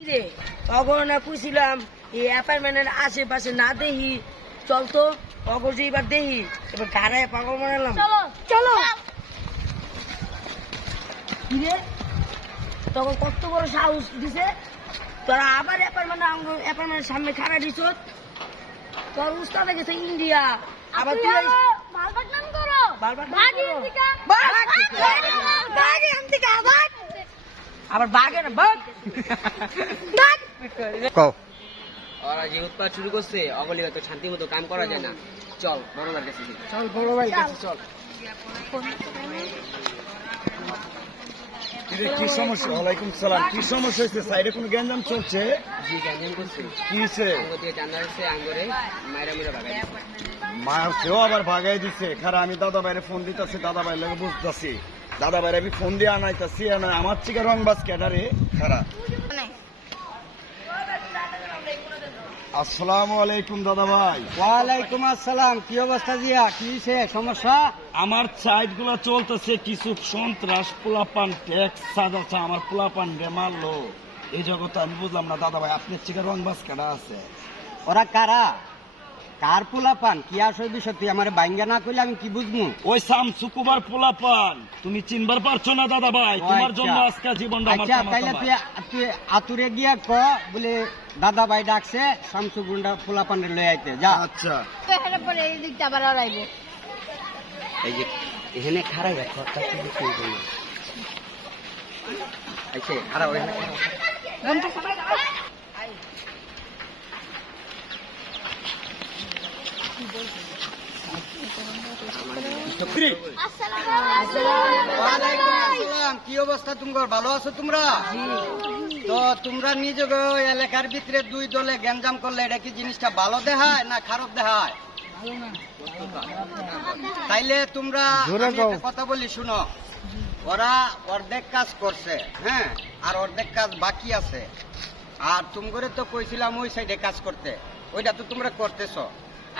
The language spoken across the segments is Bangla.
তখন কইছিলাম এই অ্যাপার্টমেন্টের আশেপাশে না দেখি চলতো তখন যে এবার দেখি এবার গাড়ায় পাগল বানালাম। চলো কিরে তখন কত বড় সাহস দিছে তোরা আবার অ্যাপার্টমেন্টের সামনে খাড়া দিছ। তোর উস্তাদে গেছে ইন্ডিয়া আবার তুই আবার বাঘে না বাঘ ওরা যে উৎপাত শুরু করছে অগলি তো শান্তি মতো কাম করা যায় না। চল বড় ভাইয়ের কাছে চল বড় ভাই চল। কি সমস্যা? ওয়ালাইকুম সালাম। কি সমস্যা হয়েছে? সাইডে কোনো গ্যাঞ্জাম চলছে? জি গ্যাঞ্জাম করছে কি হয়েছে? দিয়ে চান্দা হচ্ছে আঙ্গরে মায়েরা মিরা ভাগাই মায়ের সেও আবার ভাগাই দিছে। খারা আমি দাদা ভাইরে ফোন দিতেছি, দাদা ভাই লাগে বুঝতেছি, দাদা ভাইরে আমি ফোন দিয়ে আনাইতেছি। আমার চিকা রং বাস ক্যাডারে খারা। আসসালামু আলাইকুম দাদা ভাই। ওয়ালাইকুম আসসালাম। কি অবস্থা জিয়া? কি সমস্যা? আমার সাইড গুলা চলতেছে কিছু সন্ত্রাস পোলাপান ট্যাক্স সাজাচ্ছে, আমার পোলাপান রে মারলো। এই জগতে আমি বুঝলাম না দাদা ভাই, আপনার চিকা রং বাস ক্যাডা আছে? ওরা কারা? কার পোলা পান? কি আসল বিষয়? তুই আমার বাইঙ্গা না করলে আমি কি বুঝবো? ওই শামসুকুমার পোলাপান তুমি চিনবার পারছো না দাদা ভাই? তোমার জন্য আজকে জীবনটা আমার আচ্ছা তাইলে তুই আতুরে গিয়া ক বলে দাদা ভাই ডাকছে শামসু গুন্ডা পোলা পানের লয়ে আইতে যা। আচ্ছা এই যে এখানে খারাই রাখো আচ্ছা খারাপ কি অবস্থা তোমার? ভালো আছো তোমরা? তো তোমরা নিজ এলাকার ভিতরে দুই দলে গ্যাঞ্জাম করলে এটা কি জিনিসটা ভালো দেখায় না খারাপ দেখায়? তাইলে তোমরা কথা বলি শুনো। ওরা অর্ধেক কাজ করছে, হ্যাঁ, আর অর্ধেক কাজ বাকি আছে। আর তোমরা তো কইছিলাম ওই সাইডে কাজ করতে, ওইটা তো তোমরা করতেছো।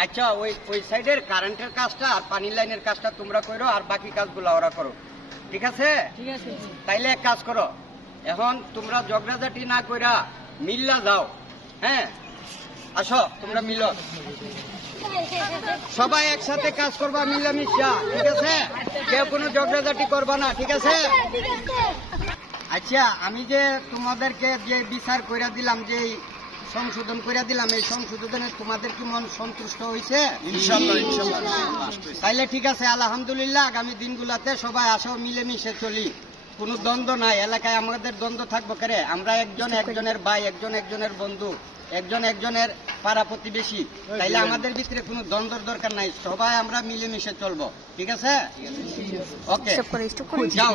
আচ্ছা ওই সাইডের কারেন্টের কাজটা আর পানি লাইনের কাজটা তোমরা করো, আর বাকি কাজগুলো ওরা করো, ঠিক আছে? তাইলে এক কাজ করো, এখন তোমরা ঝগড়াঝাটি না কইরা মিল্লা যাও, হ্যাঁ, আসো তোমরা মিলো, সবাই একসাথে কাজ করবা মিলামিশা, ঠিক আছে? কেউ কোনো ঝগড়াঝাটি করবা না, ঠিক আছে? আচ্ছা আমি যে তোমাদেরকে যে বিচার কইরা দিলাম, যে সংশোধন করে দিলাম, এই সংশোধনে তোমাদের কি মন সন্তুষ্ট হয়েছে? ইনশাআল্লাহ ইনশাআল্লাহ। তাইলে ঠিক আছে, আলহামদুলিল্লাহ। আগামী দিনগুলাতে সবাই আসো, মিলেমিশে চলি, কোনো দ্বন্দ্ব নাই। এলাকায় আমাদের দ্বন্দ্ব থাকবো কেরে? আমরা একজন একজনের ভাই, একজন একজনের বন্ধু, একজন একজনের পাড়া প্রতিবেশী। তাইলে আমাদের ভিতরে কোনো দ্বন্দ্বের দরকার নাই, সবাই আমরা মিলেমিশে চলবো, ঠিক আছে? ওকে যাও।